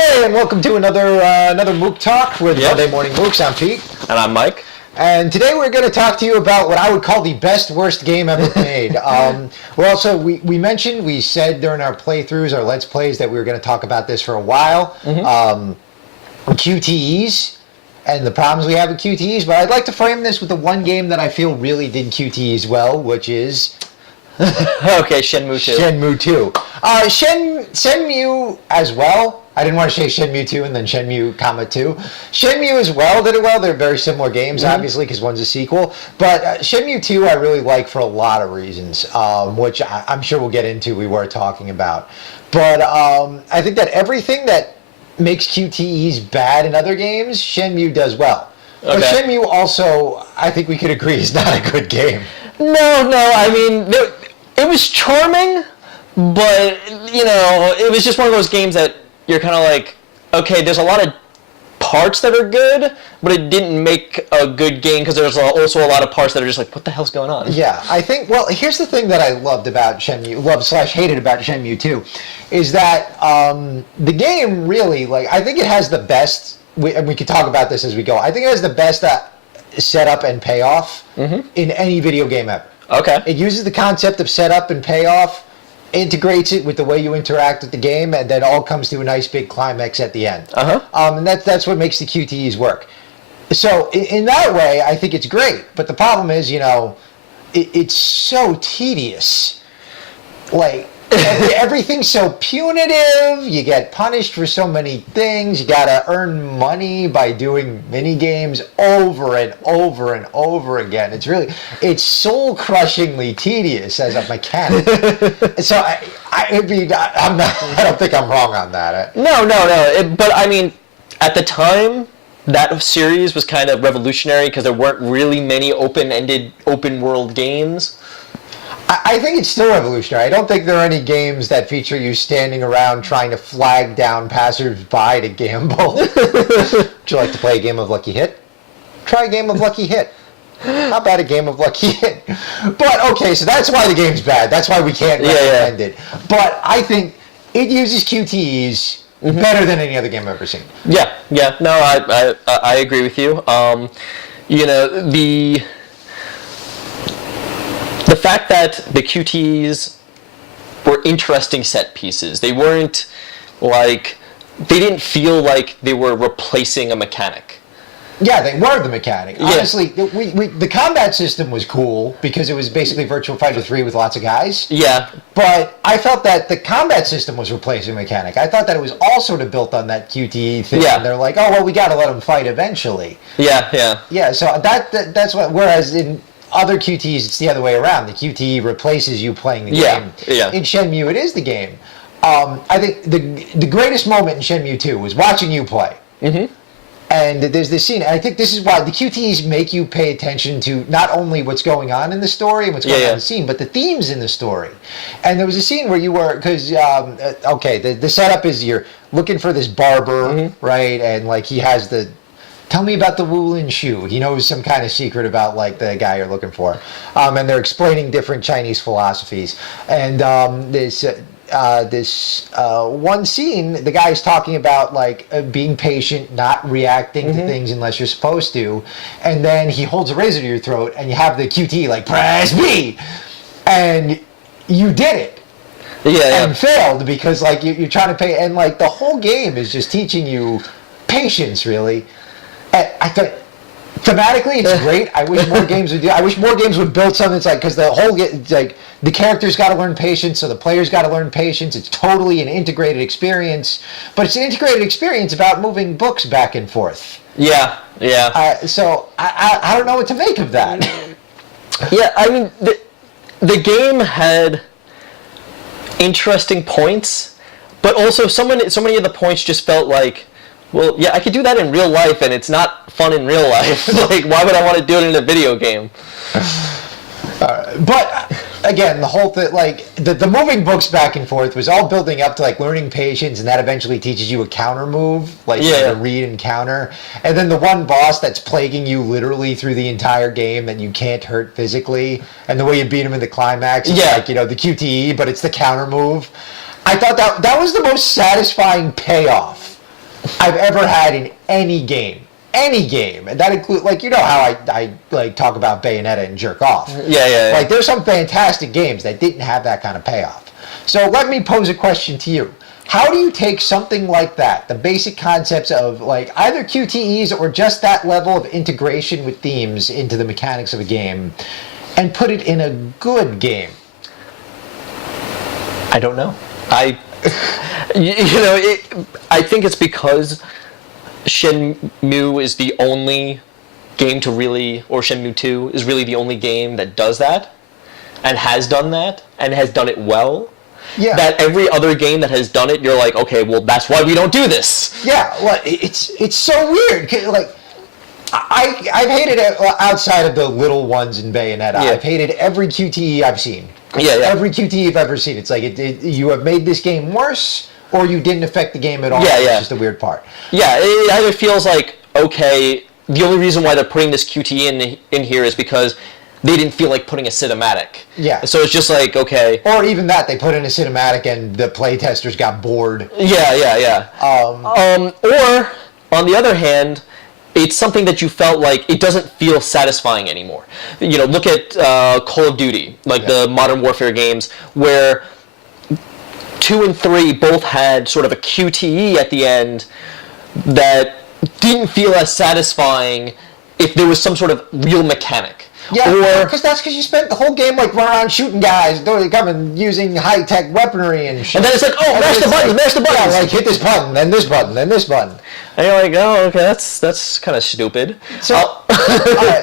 Hey, and welcome to another Mook Talk with Monday Morning Mooks. I'm Pete. And I'm Mike. And today we're going to talk to you about what I would call the best, worst game ever made. We said during our playthroughs, our Let's Plays, that we were going to talk about this for a while. QTEs and the problems we have with QTEs. But I'd like to frame this with the one game that I feel really did QTEs well, which is... Okay, Shenmue 2. Shenmue 2. Shenmue as well. I didn't want to say Shenmue 2 and then Shenmue, 2. Shenmue as well did it well. They're very similar games, obviously, because one's a sequel. But Shenmue 2 I really like for a lot of reasons, which I'm sure we'll get into, we were talking about. But I think that everything that makes QTEs bad in other games, Shenmue does well. Okay. But Shenmue also, I think we could agree, is not a good game. No, I mean... It was charming, but, it was just one of those games that you're kind of like, okay, there's a lot of parts that are good, but it didn't make a good game because there's also a lot of parts that are just like, what the hell's going on? Yeah, I think, here's the thing that I loved about Shenmue, hated about Shenmue 2, is that the game really, I think it has the best, and we can talk about this as we go, I think it has the best setup and payoff in any video game ever. Okay. It uses the concept of setup and payoff, integrates it with the way you interact with the game, and then all comes to a nice big climax at the end. And that's what makes the QTEs work. So in that way, I think it's great. But the problem is, it's so tedious. Everything's so punitive. You get punished for so many things. You gotta earn money by doing mini games over and over and over again. It's soul-crushingly tedious as a mechanic. So I don't think I'm wrong on that. No. But I mean, at the time, that series was kind of revolutionary because there weren't really many open-ended, open-world games. I think it's still revolutionary. I don't think there are any games that feature you standing around trying to flag down passers-by to gamble. Would you like to play a game of Lucky Hit? Try a game of Lucky Hit. How about a game of Lucky Hit? But, okay, so that's why the game's bad. That's why we can't recommend it. But I think it uses QTEs better than any other game I've ever seen. Yeah. No, I agree with you. The fact that the QTEs were interesting set pieces. They weren't they didn't feel like they were replacing a mechanic. Yeah, they were the mechanic. Yeah. Honestly, the combat system was cool because it was basically Virtua Fighter 3 with lots of guys. Yeah. But I felt that the combat system was replacing mechanic. I thought that it was all sort of built on that QTE thing. Yeah. And they're like, oh, well, we got to let them fight eventually. Yeah. Yeah, so that's what, whereas in other QTEs, it's the other way around. The QTE replaces you playing the game. Yeah. In Shenmue, it is the game. I think the greatest moment in Shenmue 2 was watching you play. And there's this scene, and I think this is why the QTEs make you pay attention to not only what's going on in the story and what's going on in the scene, but the themes in the story. And there was a scene where you were, because, the setup is you're looking for this barber, right? And, he has the... Tell me about the Wulin shoe. He knows some kind of secret about, the guy you're looking for. And they're explaining different Chinese philosophies. And this one scene, the guy's talking about, being patient, not reacting to things unless you're supposed to. And then he holds a razor to your throat, and you have the QTE, press B! And you did it. Yeah. And failed because, you're trying to pay... And, the whole game is just teaching you patience, really. I thought, thematically, it's great. I wish more games would do. I wish more games would build something that's because the whole the characters got to learn patience, so the players got to learn patience. It's totally an integrated experience, but it's an integrated experience about moving books back and forth. Yeah. So I don't know what to make of that. Yeah, I mean the game had interesting points, but also so many of the points just felt like. Well, yeah, I could do that in real life, and it's not fun in real life. Why would I want to do it in a video game? But, again, the whole thing, the moving books back and forth was all building up to, learning patience, and that eventually teaches you a counter move, to read and counter. And then the one boss that's plaguing you literally through the entire game that you can't hurt physically, and the way you beat him in the climax is the QTE, but it's the counter move. I thought that was the most satisfying payoff I've ever had in any game. Any game, and that includes, like, you know how I like talk about Bayonetta and jerk off. Yeah. Like, there's some fantastic games that didn't have that kind of payoff. So let me pose a question to you. How do you take something like that, the basic concepts of, like, either QTEs or just that level of integration with themes into the mechanics of a game, and put it in a good game? I don't know. I think it's because Shenmue is the only game to really, or Shenmue 2 is really the only game that does that, and has done that, and has done it well. Yeah. That every other game that has done it, you're like, okay, well, that's why we don't do this. Yeah, well, it's so weird. Like, I've hated it outside of the little ones in Bayonetta. Yeah. I've hated every QTE I've seen. Yeah. Every QTE I've ever seen. It's like, you have made this game worse, or you didn't affect the game at all. Yeah. It's just the weird part. Yeah, it either feels like, okay, the only reason why they're putting this QTE in here is because they didn't feel like putting a cinematic. Yeah. So it's just like, okay. Or even that, they put in a cinematic and the playtesters got bored. Yeah. Or, on the other hand, it's something that you felt like it doesn't feel satisfying anymore. You know, look at Call of Duty, like the Modern Warfare games, where 2 and 3 both had sort of a QTE at the end that didn't feel as satisfying if there was some sort of real mechanic. Yeah, because you spent the whole game like running around shooting guys, coming using high-tech weaponry and shit. And then it's like, oh, mash the button. Yeah, like hit this button, then this button, then this button. And you're like, oh, okay, that's kind of stupid. So,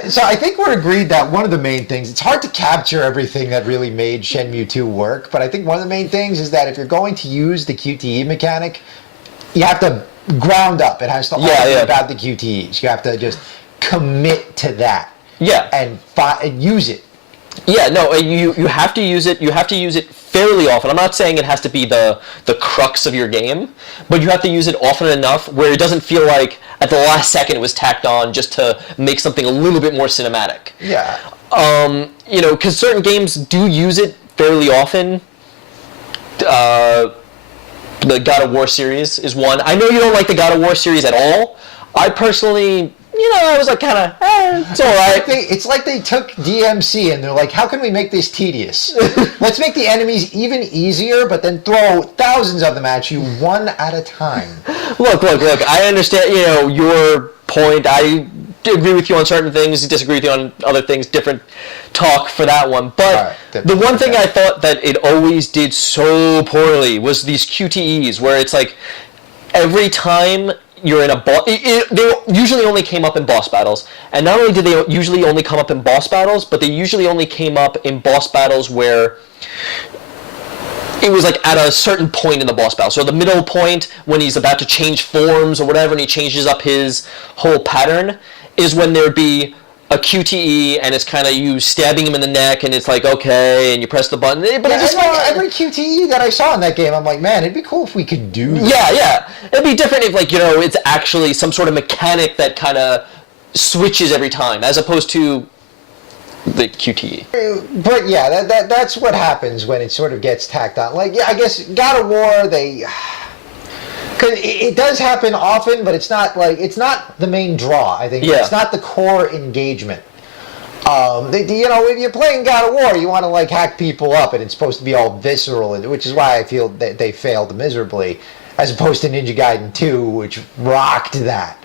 so I think we're agreed that one of the main things, it's hard to capture everything that really made Shenmue 2 work, but I think one of the main things is that if you're going to use the QTE mechanic, you have to ground up. It has to all be about the QTEs. You have to just commit to that. Yeah. And use it. Yeah, no, you have to use it. You have to use it fairly often. I'm not saying it has to be the crux of your game, but you have to use it often enough where it doesn't feel like at the last second it was tacked on just to make something a little bit more cinematic. Yeah. Because certain games do use it fairly often. The God of War series is one. I know you don't like the God of War series at all. I personally... I was like kind of, it's all right. It's like they took DMC and they're like, how can we make this tedious? Let's make the enemies even easier, but then throw thousands of them at you one at a time. Look, I understand, your point. I agree with you on certain things, disagree with you on other things, different talk for that one. But the one thing I thought that it always did so poorly was these QTEs, where it's like every time you're in a boss... They usually only came up in boss battles. And not only did they usually only come up in boss battles, but they usually only came up in boss battles where it was like at a certain point in the boss battle. So the middle point, when he's about to change forms or whatever, and he changes up his whole pattern, is when there'd be a QTE, and it's kind of you stabbing him in the neck, and it's like, okay, and you press the button. But it's like every QTE that I saw in that game, I'm like, man, it'd be cool if we could do that. Yeah. It'd be different if, like, it's actually some sort of mechanic that kind of switches every time, as opposed to the QTE. But yeah, that's what happens when it sort of gets tacked on. Like, yeah, I guess God of War, because it does happen often, but it's not the main draw. I think it's not the core engagement. If you're playing God of War, you want to like hack people up, and it's supposed to be all visceral, which is why I feel that they failed miserably, as opposed to Ninja Gaiden 2, which rocked that.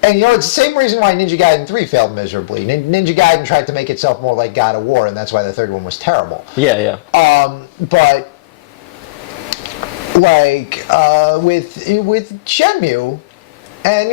And it's the same reason why Ninja Gaiden 3 failed miserably. Ninja Gaiden tried to make itself more like God of War, and that's why the third one was terrible. Yeah. But with Shenmue, and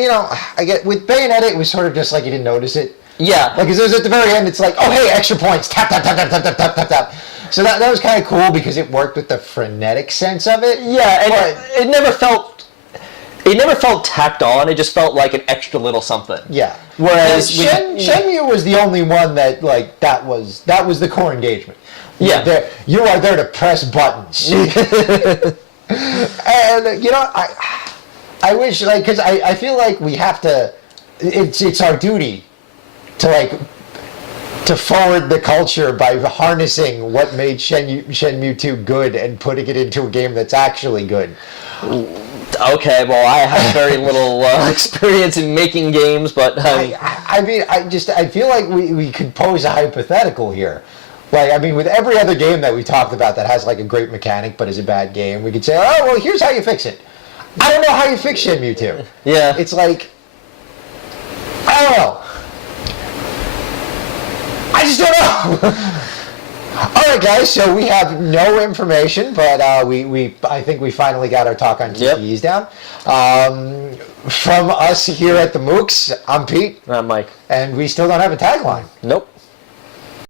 I get with Bayonetta, it was sort of just like you didn't notice it. Yeah. Like, because it was at the very end, it's like, oh hey, extra points, tap tap tap tap tap tap tap tap tap. So that was kind of cool because it worked with the frenetic sense of it. Yeah, and it never felt tacked on. It just felt like an extra little something. Yeah. Whereas Shenmue was the only one that that was the core engagement. Yeah. You are there to press buttons. And I wish, because I feel like we have to. It's our duty to forward the culture by harnessing what made Shenmue 2 good and putting it into a game that's actually good. Okay, well, I have very little experience in making games, but I feel like we could pose a hypothetical here. Like, I mean, with every other game that we talked about that has like a great mechanic but is a bad game, we could say, oh, well, here's how you fix it. I don't know how you fix Shenmue 2. Yeah. It's like, I don't know. I just don't know. All right, guys. So we have no information, but I think we finally got our talk on QTEs down. From us here at the Mooks, I'm Pete. I'm Mike. And we still don't have a tagline. Nope.